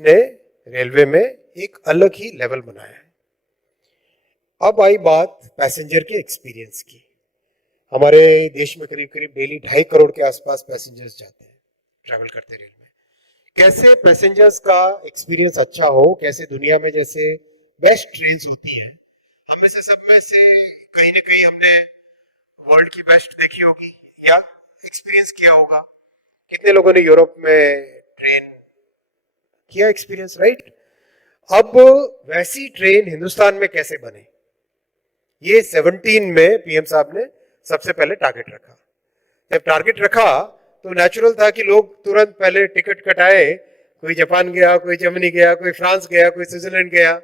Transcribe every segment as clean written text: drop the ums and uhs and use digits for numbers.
ने रेलवे में एक अलग ही लेवल बनाया है। अब आई बात पैसेंजर के एक्सपीरियंस की। हमारे देश में करीब करीब डेली 2.5 करोड़ के आसपास पैसेंजर्स जाते हैं, ट्रैवल करते रेल में। कैसे पैसेंजर्स का एक्सपीरियंस अच्छा हो, कैसे दुनिया में जैसे बेस्ट ट्रेन होती हैं, हम में से सब में से कहीं ना कहीं हमने वर्ल्ड की बेस्ट देखी होगी या एक्सपीरियंस किया होगा। कितने लोगों ने यूरोप में ट्रेन किया एक्सपीरियंस, राइट? अब वैसी ट्रेन हिंदुस्तान में कैसे बने, ये 17 में पीएम साहब ने सबसे पहले टारगेट रखा। जब टारगेट रखा तो नेचुरल था कि लोग तुरंत पहले टिकट कटाए, कोई जापान गया, कोई जर्मनी गया, कोई फ्रांस गया, कोई स्विट्जरलैंड गया।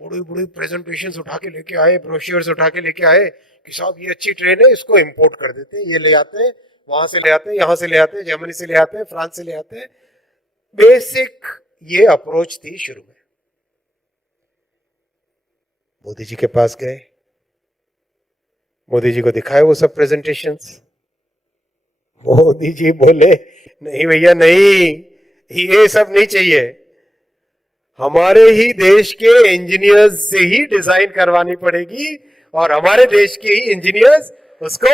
बड़ी बड़ी प्रेजेंटेशंस उठा के लेके आए, ब्रोशर्स उठा के लेके आए कि साहब ये अच्छी ट्रेन है, इसको इंपोर्ट कर देते हैं, ये ले आते हैं, वहां से ले आते हैं, यहां से ले आते हैं, जर्मनी से ले आते हैं, फ्रांस से ले आते हैं। बेसिक ये अप्रोच थी शुरू में। मोदी जी के पास गए, मोदी जी को दिखाए वो सब प्रेजेंटेशंस। मोदी जी बोले नहीं भैया नहीं, ये सब नहीं चाहिए, हमारे ही देश के इंजीनियर्स से ही डिजाइन करवानी पड़ेगी और हमारे देश के ही इंजीनियर्स उसको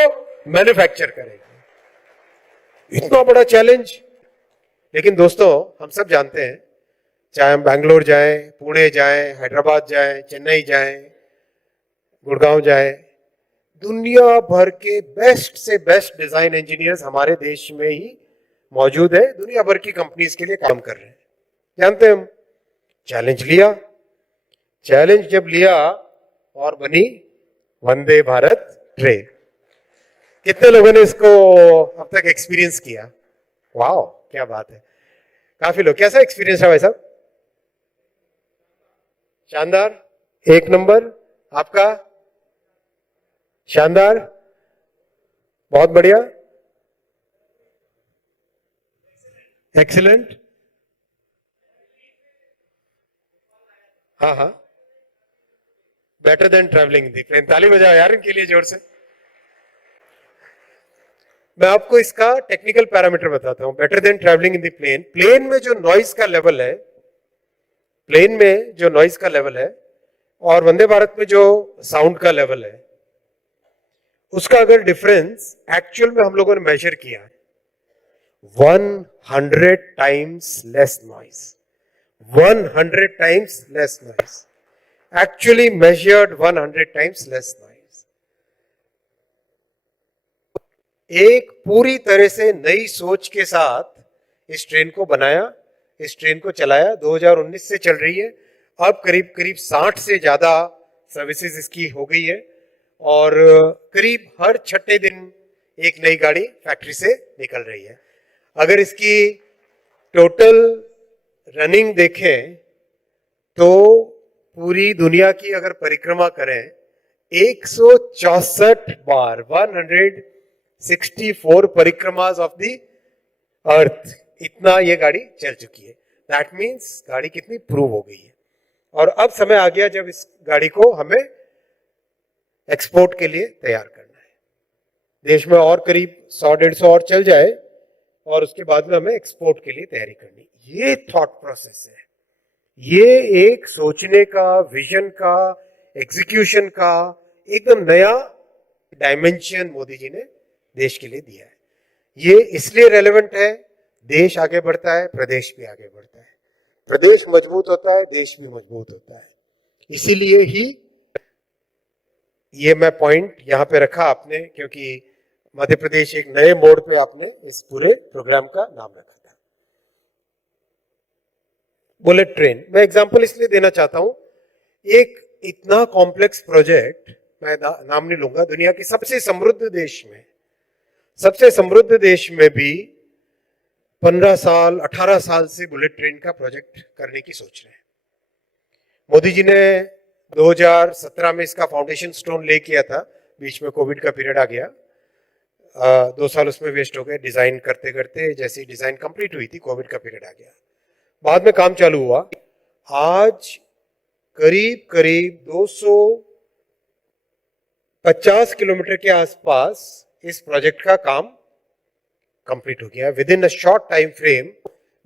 मैन्युफैक्चर करेंगे। इतना बड़ा चैलेंज। लेकिन दोस्तों हम सब जानते हैं, चाहे हम बैंगलोर जाएं, पुणे जाएं, हैदराबाद जाएं, चेन्नई जाएं, गुड़गांव जाएं, दुनिया भर के बेस्ट से बेस्ट डिजाइन इंजीनियर्स हमारे देश में ही मौजूद है, दुनिया भर की कंपनीज के लिए काम कर रहे हैं। जानते हैं हम। चैलेंज लिया, चैलेंज जब लिया और बनी वंदे भारत ट्रेन। कितने लोगों ने इसको अब तक एक्सपीरियंस किया? वाह क्या बात है, काफी लोग। कैसा एक्सपीरियंस है भाई साहब? शानदार, एक नंबर। आपका? शानदार, बहुत बढ़िया, एक्सीलेंट। हाँ हाँ, बेटर देन ट्रैवलिंग दी प्लेन। ताली बजाओ यार इनके लिए जोर से। मैं आपको इसका टेक्निकल पैरामीटर बताता हूं। Better than travelling in the plane, plane में जो नॉइस का लेवल है, प्लेन में जो नॉइस का लेवल है और वंदे भारत में जो साउंड का लेवल है, उसका अगर डिफरेंस एक्चुअल में हम लोगों ने मेजर किया है, 100 times less noise, 100 times less noise, actually measured 100 times less noise. एक पूरी तरह से नई सोच के साथ इस ट्रेन को बनाया, इस ट्रेन को चलाया। 2019 से चल रही है, अब करीब करीब 60 से ज्यादा सर्विसेज इसकी हो गई है और करीब हर छठे दिन एक नई गाड़ी फैक्ट्री से निकल रही है। अगर इसकी टोटल रनिंग देखें तो पूरी दुनिया की अगर परिक्रमा करें 164 बार, 164 परिक्रमास ऑफ द अर्थ, इतना ये गाड़ी चल चुकी है। दैट मीन्स गाड़ी कितनी प्रूव हो गई है। और अब समय आ गया जब इस गाड़ी को हमें एक्सपोर्ट के लिए तैयार करना है। देश में और करीब 100-150 और चल जाए और उसके बाद में हमें एक्सपोर्ट के लिए तैयारी करनी। ये थॉट प्रोसेस है, ये एक सोचने का, विजन का, एग्जीक्यूशन का एकदम नया डायमेंशन मोदी जी ने देश के लिए दिया है। ये इसलिए रेलेवेंट है, देश आगे बढ़ता है, प्रदेश भी आगे बढ़ता है, प्रदेश मजबूत होता है, देश भी मजबूत होता है। इसीलिए ही ये मैं पॉइंट यहां पे रखा आपने, क्योंकि मध्य प्रदेश एक नए मोड़ पे आपने इस पूरे प्रोग्राम का नाम रखा था, बुलेट ट्रेन। मैं एग्जांपल इसलिए देना चाहता हूं, एक इतना कॉम्प्लेक्स प्रोजेक्ट, मैं नाम नहीं लूंगा, दुनिया के सबसे समृद्ध देश में, सबसे समृद्ध देश में भी 15 साल 18 साल से बुलेट ट्रेन का प्रोजेक्ट करने की सोच रहे हैं। मोदी जी ने 2017 में इसका फाउंडेशन स्टोन ले किया था, बीच में कोविड का पीरियड आ गया, 2 साल उसमें वेस्ट हो गए डिजाइन करते करते। जैसे डिजाइन कंप्लीट हुई थी कोविड का पीरियड आ गया, बाद में काम चालू हुआ। आज करीब करीब 250 किलोमीटर के आसपास इस प्रोजेक्ट का काम कंप्लीट हो गया। With in a short time frame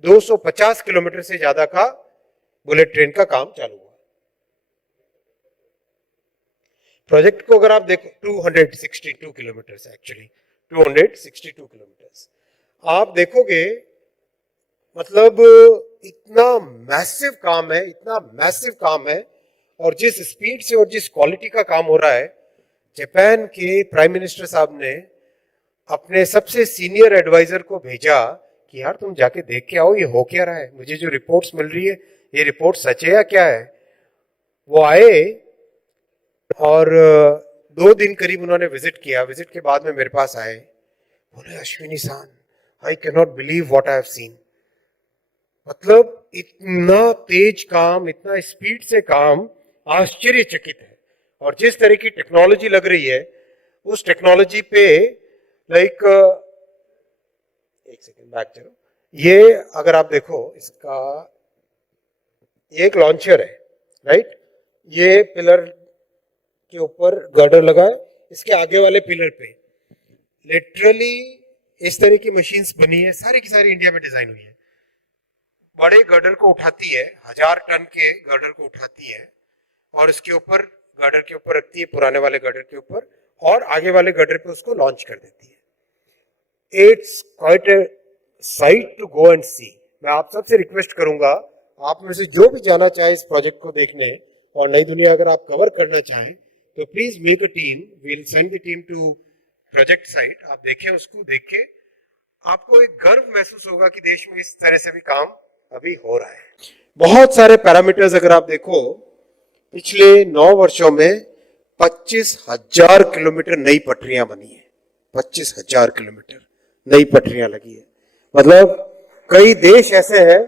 250 kilometre से ज्यादा का बुलेट ट्रेन का काम चालू हुआ। प्रोजेक्ट को अगर आप देखो 262 किलोमीटर एक्चुअली 262 किलोमीटर आप देखोगे, मतलब इतना मैसिव काम है, इतना मैसिव काम है, और जिस स्पीड से और जिस क्वालिटी का काम हो रहा है, जापान के प्राइम मिनिस्टर साहब ने अपने सबसे सीनियर एडवाइजर को भेजा कि यार तुम जाके देख के आओ ये हो क्या रहा है, मुझे जो रिपोर्ट्स मिल रही है ये रिपोर्ट सच है या क्या है। वो आए और 2 दिन करीब उन्होंने विजिट किया। विजिट के बाद में मेरे पास आए, बोले अश्विनी सान, I can not believe what I have seen. मतलब इतना तेज काम, इतना स्पीड से काम, आश्चर्यचकित है। और जिस तरह की टेक्नोलॉजी लग रही है उस टेक्नोलॉजी पे लाइक एक सेकंड बैक चलो, ये अगर आप देखो इसका ये एक लॉन्चर है, राइट, ये पिलर के ऊपर गर्डर लगा है, इसके आगे वाले पिलर पे लिटरली इस तरह की मशीन्स बनी है, सारी की सारी इंडिया में डिजाइन हुई है। बड़े गर्डर को उठाती है, 1000 टन के गर्डर को उठाती है और इसके ऊपर गर्डर के ऊपर रखती है, पुराने वाले गर्डर के ऊपर, और आगे वाले गर्डर पे उसको लॉन्च कर देती है। It's quite a sight to go and see. मैं आप सबसे रिक्वेस्ट करूंगा, आप में से जो भी जाना चाहे इस प्रोजेक्ट को देखने और नई दुनिया अगर आप कवर करना चाहें तो please make a team, we will send the team to project site. आप देखें, उसको देख के आपको एक गर्व महसूस होगा कि देश में इस तरह से भी काम अभी हो रहा है। बहुत सारे पैरामीटर्स अगर आप देखो, पिछले 9 वर्षों में 25,000 किलोमीटर नई पटरियां बनी है, 25,000 किलोमीटर नई पटरियां लगी है। मतलब कई देश ऐसे हैं,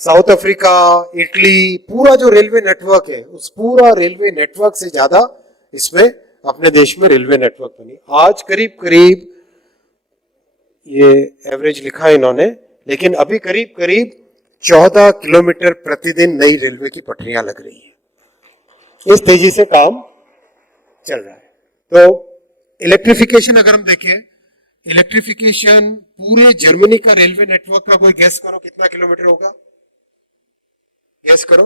साउथ अफ्रीका, इटली, पूरा जो रेलवे नेटवर्क है उस पूरा रेलवे नेटवर्क से ज्यादा इसमें अपने देश में रेलवे नेटवर्क बनी। आज करीब करीब ये एवरेज लिखा है इन्होंने, लेकिन अभी करीब करीब 14 किलोमीटर प्रतिदिन नई रेलवे की पटरियां लग रही है। इस तेजी से काम चल रहा है। तो इलेक्ट्रिफिकेशन अगर हम देखें, इलेक्ट्रिफिकेशन पूरे जर्मनी का रेलवे नेटवर्क का कोई गैस करो कितना किलोमीटर होगा, गैस करो।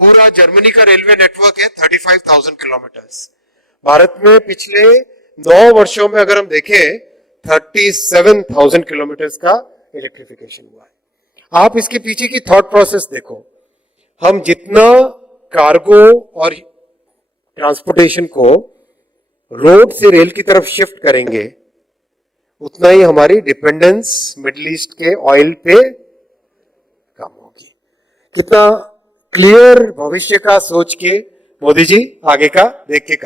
पूरा जर्मनी का रेलवे नेटवर्क है 35,000 किलोमीटर। भारत में पिछले 9 वर्षों में अगर हम देखें 37,000 किलोमीटर का इलेक्ट्रिफिकेशन हुआ है। आप इसके पीछे की थॉट प्रोसेस देखो, हम जितना कार्गो और ट्रांसपोर्टेशन को रोड से रेल की तरफ शिफ्ट करेंगे उतना ही हमारी डिपेंडेंस मिडिल ईस्ट के ऑयल पे कम होगी। कितना क्लियर भविष्य का सोच के मोदी जी आगे का देख के कर